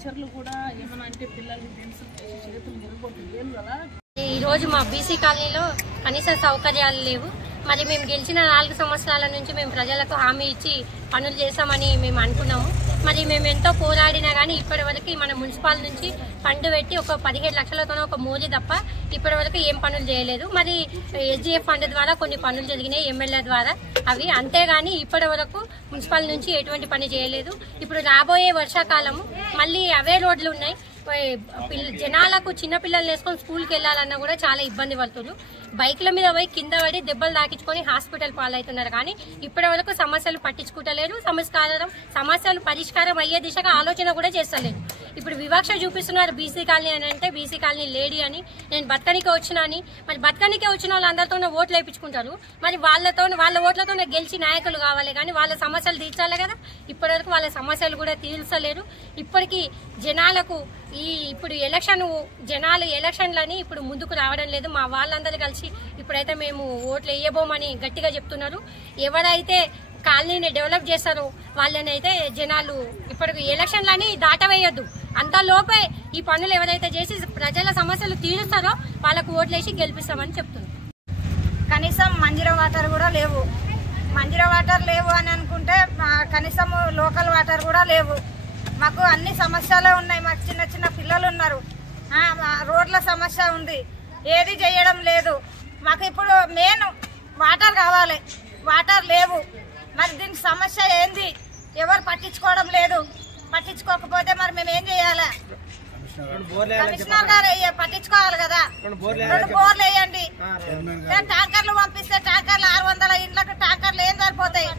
టీచర్లు కూడా ఏమన్నా అంటే పిల్లల్ని చేతులు నిలబడుతుంది ఏం కదా. ఈరోజు మా బీసీ కాలనీలో కనీస సౌకర్యాలు లేవు. మరి మేము గెలిచిన 4 సంవత్సరాల నుంచి మేము ప్రజలకు హామీ ఇచ్చి పనులు చేస్తామని మేము అనుకున్నాము. మరి మేము ఎంతో పోరాడినా కానీ ఇప్పటి వరకు మన మున్సిపల్ నుంచి ఫండ్ పెట్టి ఒక 17 లక్షలతోనే ఒక మోజీ తప్ప ఇప్పటి వరకు ఏం పనులు చేయలేదు. మరి SGF ఫండ్ ద్వారా కొన్ని పనులు జరిగినాయి ఎమ్మెల్యే ద్వారా, అవి అంతేగాని ఇప్పటి వరకు మున్సిపల్ నుంచి ఎటువంటి పని చేయలేదు. ఇప్పుడు రాబోయే వర్షాకాలము మళ్ళీ అవే రోడ్లు ఉన్నాయి. జనాలకు చిన్నపిల్లలు వేసుకొని స్కూల్కి వెళ్లాలన్నా కూడా చాలా ఇబ్బంది పడుతున్నారు. బైక్ల మీద పోయి కింద పడి దెబ్బలు తాకించుకొని హాస్పిటల్ పాలవుతున్నారు. కానీ ఇప్పటి వరకు సమస్యలు పట్టించుకుంటలేరు. సమస్యలు పరిష్కారం అయ్యే దిశగా ఆలోచన కూడా చేస్తలేదు. ఇప్పుడు వివక్ష చూపిస్తున్నారు బీసీ కాలనీ అని అంటే బీసీ కాలనీ లేడీ అని, నేను బతకనికే వచ్చినా అని. మరి బతకనికే వచ్చిన వాళ్ళందరితోనే ఓట్లు వేయించుకుంటారు. మరి వాళ్ళ ఓట్లతోనే గెలిచి నాయకులు కావాలి కానీ వాళ్ళ సమస్యలు తీర్చాలి కదా. ఇప్పటి వరకు వాళ్ళ సమస్యలు కూడా తీర్చలేరు. ఇప్పటికీ జనాలకు ఇప్పుడు జనాలు ఎలక్షన్లని ఇప్పుడు ముందుకు రావడం లేదు. మా వాళ్ళందరూ కలిసి ఇప్పుడైతే మేము ఓట్లు వేయబోమని గట్టిగా చెప్తున్నారు. ఎవరైతే కాలనీని డెవలప్ చేస్తారో వాళ్ళని అయితే జనాలు ఇప్పటికి ఎలక్షన్లని దాటవేయొద్దు. అంతలోపే ఈ పనులు ఎవరైతే చేసి ప్రజల సమస్యలు తీరుస్తారో వాళ్ళకు ఓట్లేసి గెలిపిస్తామని చెప్తున్నారు. కనీసం మంజీరా వాటర్ కూడా లేవు. మంజీరా వాటర్ లేవు అని అనుకుంటే కనీసం లోకల్ వాటర్ కూడా లేవు. మాకు అన్ని సమస్యలే ఉన్నాయి. మాకు చిన్న చిన్న పిల్లలు ఉన్నారు. రోడ్ల సమస్య ఉంది. ఏది చేయడం లేదు. మాకు ఇప్పుడు మెయిన్ వాటర్ కావాలి. వాటర్ లేవు. మరి దీనికి సమస్య ఏంది? ఎవరు పట్టించుకోవడం లేదు. పట్టించుకోకపోతే మరి మేము ఏం చేయాలి? కమిషనర్ గారు పట్టించుకోవాలి కదా. 2 బోర్లు వేయండి. ట్యాంకర్లు పంపిస్తే ట్యాంకర్లు 600 ఇండ్లకు ట్యాంకర్లు ఏం సరిపోతాయి?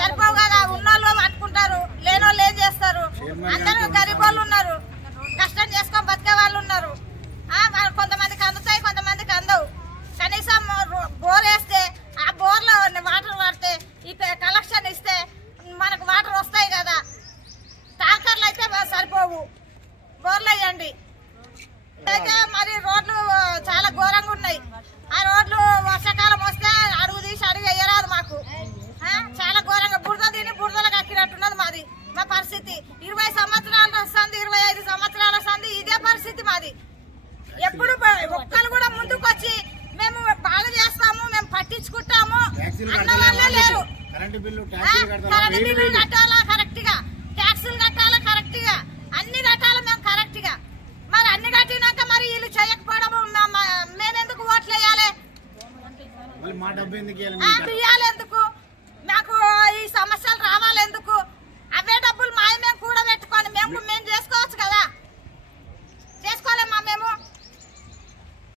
సరిపోవు కదా. ఉన్నోళ్ళు పట్టుకుంటారు, లేనోళ్ళు ఏం చేస్తారు? అందరూ గరీబోళ్ళు ఉన్నారు, కష్టం చేసుకొని బతికే వాళ్ళు ఉన్నారు. కొంతమందికి అందుతాయి, కొంతమందికి అందవు. కనీసం బోర్ వేస్తే ఆ బోర్లో వాటర్ పడితే ఈ కలెక్షన్ ఇస్తే మనకు వాటర్ వస్తాయి కదా. ట్యాంకర్లు అయితే సరిపోవు. బోర్లు వేయండి. అయితే మరి రోడ్లు చాలా ఘోరంగా ఉన్నాయి. ఆ రోడ్లు వర్షాకాలం వస్తే అడుగు తీసి అడుగు వేయరాదు. మాకు చాలా ఘోరంగా బురద తిని బురదలు కక్కినట్టున్నది మాది. మా పరిస్థితి 20 సంవత్సరాలు వస్తుంది, 25 సంవత్సరాలు వస్తుంది. ఇదే పరిస్థితి మాది. ఎప్పుడు ఒక్కరు కూడా ముందుకు వచ్చి మేము బాగా చేస్తాము, మేము పట్టించుకుంటాము అన్న వాళ్ళే లేరు. కరెంటు బిల్లు కట్టాలా కరెక్ట్ గా, ట్యాక్సులు కట్టాలా కరెక్ట్ గా, అన్ని కట్టాలి మేము కరెక్ట్ గా. మరి అన్ని కట్టినాక మరి వీళ్ళు చేయకపోవడము మేమెందుకు ఓట్లు వేయాలి? ఇవ్వాలి ఎందుకు? మాకు